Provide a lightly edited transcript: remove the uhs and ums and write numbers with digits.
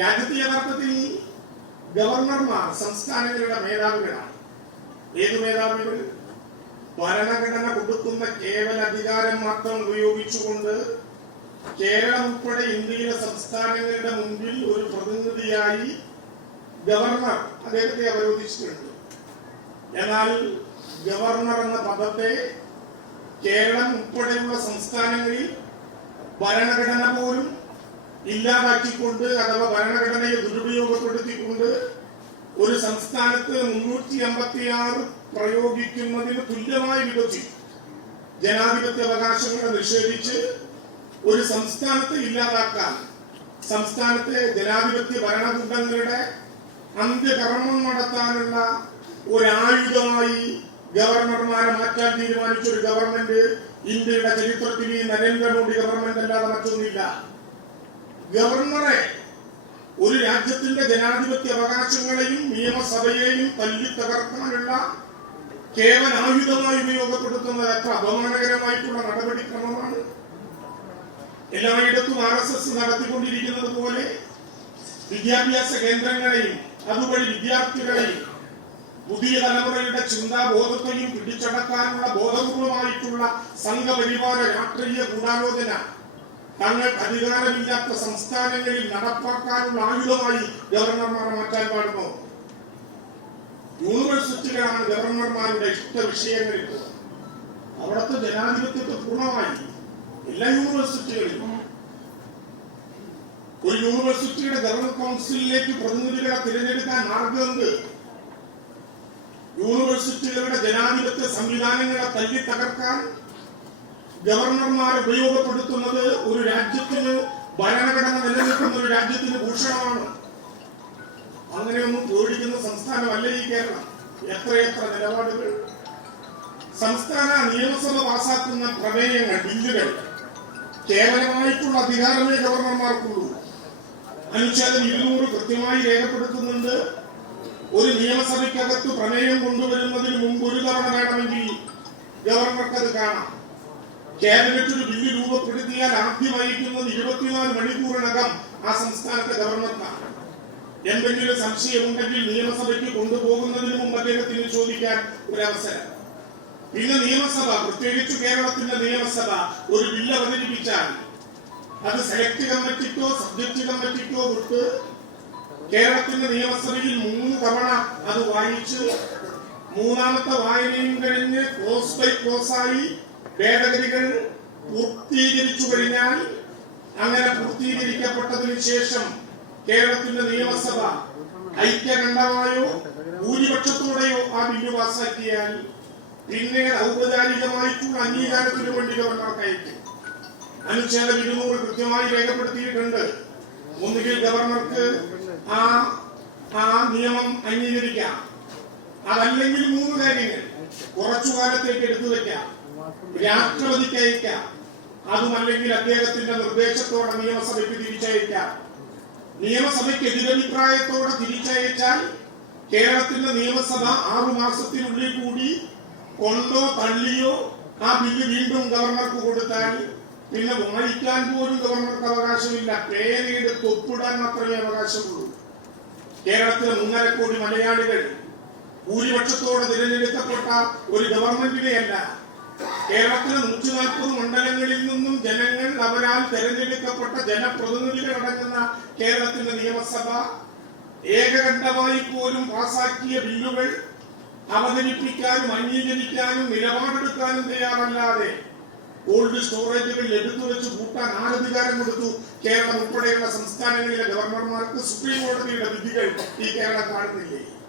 രാജ്യത്തെ യഥാർത്ഥത്തിൽ ഗവർണർമാർ സംസ്ഥാനങ്ങളുടെ മേധാവികളാണ്. ഏത് മേധാവികൾ? ഭരണഘടന കൊടുക്കുന്ന കേവല അധികാരം മാത്രം ഉപയോഗിച്ചുകൊണ്ട് കേരളം ഉൾപ്പെടെ ഇന്ത്യയിലെ സംസ്ഥാനങ്ങളുടെ മുൻപിൽ ഒരു പ്രതിനിധിയായി ഗവർണർ അദ്ദേഹത്തെ അവരോധിച്ചിട്ടുണ്ട്. എന്നാൽ ഗവർണർ എന്ന പദത്തെ കേരളം ഉൾപ്പെടെയുള്ള സംസ്ഥാനങ്ങളിൽ ഭരണഘടന പോലും ഇല്ലാതാക്കിക്കൊണ്ട് അഥവാ ഭരണഘടനയെ ദുരുപയോഗപ്പെടുത്തിക്കൊണ്ട് ഒരു സംസ്ഥാനത്ത് 356 പ്രയോഗിക്കുന്നതിന് തുല്യമായി വിഭജിച്ചു ജനാധിപത്യ അവകാശങ്ങളെ നിഷേധിച്ച് ഒരു സംസ്ഥാനത്തെ ഇല്ലാതാക്കാൻ, സംസ്ഥാനത്തെ ജനാധിപത്യ ഭരണകൂടങ്ങളുടെ അന്ത്യകർമ്മം നടത്താനുള്ള ഒരായുധമായി ഗവർണർമാരെ മാറ്റാൻ തീരുമാനിച്ച ഒരു ഗവൺമെന്റ് ഇന്ത്യയുടെ ചരിത്രത്തിൽ ഈ നരേന്ദ്രമോദി ഗവൺമെന്റ് അല്ലാതെ മറ്റൊന്നില്ല. ഗവർണറെ ഒരു രാജ്യത്തിന്റെ ജനാധിപത്യ അവകാശങ്ങളെയും നിയമസഭയെയും തല്ലി തകർക്കാനുള്ള കേവല ആയുധമായി ഉപയോഗപ്പെടുത്തുന്നത് എത്ര അപമാനകരമായിട്ടുള്ള നടപടിക്രമമാണ്. എല്ലായിടത്തും RSS നടത്തിക്കൊണ്ടിരിക്കുന്നത് പോലെ വിദ്യാഭ്യാസ കേന്ദ്രങ്ങളെയും അതുവഴി വിദ്യാർത്ഥികളെയും പുതിയ തലമുറയുടെ ചിന്താബോധത്തെയും പിടിച്ചടക്കാനുള്ള ബോധപൂർവമായിട്ടുള്ള സംഘപരിവാര രാഷ്ട്രീയ ഗൂഢാലോചന തങ്ങൾക്ക് അധികാരമില്ലാത്ത സംസ്ഥാനങ്ങളിൽ നടപ്പാക്കാനുള്ള ആയുധമായി ഗവർണർമാരെ മാറ്റാൻ പാടുന്നു. യൂണിവേഴ്സിറ്റികളാണ് ഗവർണർമാരുടെ ഇഷ്ട വിഷയങ്ങളിൽ. അവിടുത്തെ ജനാധിപത്യത്തെ പൂർണ്ണമായി എല്ലാ യൂണിവേഴ്സിറ്റികളിലും ഒരു യൂണിവേഴ്സിറ്റിയുടെ ഗവർണർ കൗൺസിലിലേക്ക് പ്രതിനിധികളെ തിരഞ്ഞെടുക്കാൻ മാർഗമുണ്ട്. യൂണിവേഴ്സിറ്റികളുടെ ജനാധിപത്യ സംവിധാനങ്ങളെ തല്ലി തകർക്കാൻ ഗവർണർമാർ ഉപയോഗപ്പെടുത്തുന്നത് ഒരു രാജ്യത്തിന്, ഭരണഘടന നിലനിൽക്കുന്ന ഒരു രാജ്യത്തിന് ഭൂഷണമാണ്. അങ്ങനെയൊന്നും പേടിക്കുന്ന സംസ്ഥാനമല്ല ഈ കേരളം. എത്രയെത്ര നിലപാടുകൾ! സംസ്ഥാന നിയമസഭ പാസാക്കുന്ന പ്രമേയങ്ങൾ, ബില്ലുകൾ കേവലമായിട്ടുള്ള അധികാരമേ ഗവർണർമാർക്കുള്ളൂ. അനുച്ഛേദം 200 കൃത്യമായി രേഖപ്പെടുത്തുന്നുണ്ട്. ഒരു നിയമസഭയ്ക്കകത്ത് പ്രമേയം കൊണ്ടുവരുന്നതിന് മുമ്പ് ഒരു തവണ വേണമെങ്കിൽ ഗവർണർക്കത് കാണാം. ക്യാബിനറ്റ് ഒരു ബില്ല് രൂപപ്പെടുത്തിയാൽ ആദ്യം അയക്കുന്നത് 24 മണിക്കൂറിനകം ആ സംസ്ഥാനത്തെ ഗവർണർക്കാണ്. എന്തെങ്കിലും സംശയമുണ്ടെങ്കിൽ നിയമസഭയ്ക്ക് കൊണ്ടുപോകുന്നതിന് മുമ്പ് അദ്ദേഹത്തിന് ചോദിക്കാൻ ഒരവസരം. പിന്നെ നിയമസഭ, പ്രത്യേകിച്ച് കേരളത്തിന്റെ നിയമസഭ ഒരു ബില്ല് അവതരിപ്പിച്ചാൽ അത് സെലക്ട് കമ്മിറ്റിക്കോ സബ്ജക്ട് കമ്മിറ്റിക്കോ വിട്ട് കേരളത്തിന്റെ നിയമസഭയിൽ 3 തവണ അത് വായിച്ച് മൂന്നാമത്തെ വായനയും കഴിഞ്ഞ് ക്ലോസ് ബൈ ക്ലോസ് ആയി ഭേദഗതികൾ പൂർത്തീകരിച്ചു കഴിഞ്ഞാൽ, അങ്ങനെ പൂർത്തീകരിക്കപ്പെട്ടതിന് ശേഷം കേരളത്തിന്റെ നിയമസഭ ഐക്യകണ്ഠമായോ ഭൂരിപക്ഷത്തോടെയോ ആ ബില്ല് പാസാക്കിയാൽ പിന്നെ ഔപചാരികമായിട്ടുള്ള അംഗീകാരത്തിനു വേണ്ടി ഗവർണർക്ക് അയക്കും. അനുച്ഛേദം 200 കൃത്യമായി രേഖപ്പെടുത്തിയിട്ടുണ്ട്. ഒന്നുകിൽ ഗവർണർക്ക് ആ നിയമം അംഗീകരിക്കാം, അതല്ലെങ്കിൽ 3 കാര്യങ്ങൾ കുറച്ചു കാലത്തേക്ക് എടുത്തു വെക്കാം, രാഷ്ട്രപതിക്ക് അയക്കാം, അതുമല്ലെങ്കിൽ അദ്ദേഹത്തിന്റെ നിർദ്ദേശത്തോടെ നിയമസഭയ്ക്ക് തിരിച്ചയക്കാം. നിയമസഭയ്ക്ക് എതിരഭിപ്രായത്തോടെ തിരിച്ചയച്ചാൽ കേരളത്തിന്റെ നിയമസഭ 6 മാസത്തിനുള്ളിൽ കൂടി കൊണ്ടോ തള്ളിയോ ആ ബില്ല് വീണ്ടും ഗവർണർക്ക് കൊടുത്താൽ പിന്നെ വായിക്കാൻ പോലും ഗവർണർക്ക് അവകാശമില്ല. പേനയെടുത്ത് ഒപ്പിടാൻ മാത്രമേ അവകാശമുള്ളൂ. കേരളത്തിലെ 1.5 കോടി മലയാളികൾ ഭൂരിപക്ഷത്തോടെ തിരഞ്ഞെടുക്കപ്പെട്ട ഒരു ഗവൺമെന്റിനെയല്ല, കേരളത്തിലെ 140 മണ്ഡലങ്ങളിൽ നിന്നും ജനങ്ങൾ അവരാൽ തെരഞ്ഞെടുക്കപ്പെട്ട ജനപ്രതിനിധികൾ അടങ്ങുന്ന കേരളത്തിന്റെ നിയമസഭ ഏകകണ്ഠമായി പോലും പാസാക്കിയ ബില്ലുകൾ അവതരിപ്പിക്കാനും അംഗീകരിക്കാനും നിലപാടെടുക്കാനും തയ്യാറല്ലാതെ കോൾഡ് സ്റ്റോറേജുകൾ എടുത്തു വെച്ച് കൂട്ടാൻ ആരധികാരം കൊടുത്തു കേരളം ഉൾപ്പെടെയുള്ള സംസ്ഥാനങ്ങളിലെ ഗവർണർമാർക്ക്? സുപ്രീം കോടതിയുടെ വിധികൾ ഈ കേരളം കാണുന്നില്ലേ?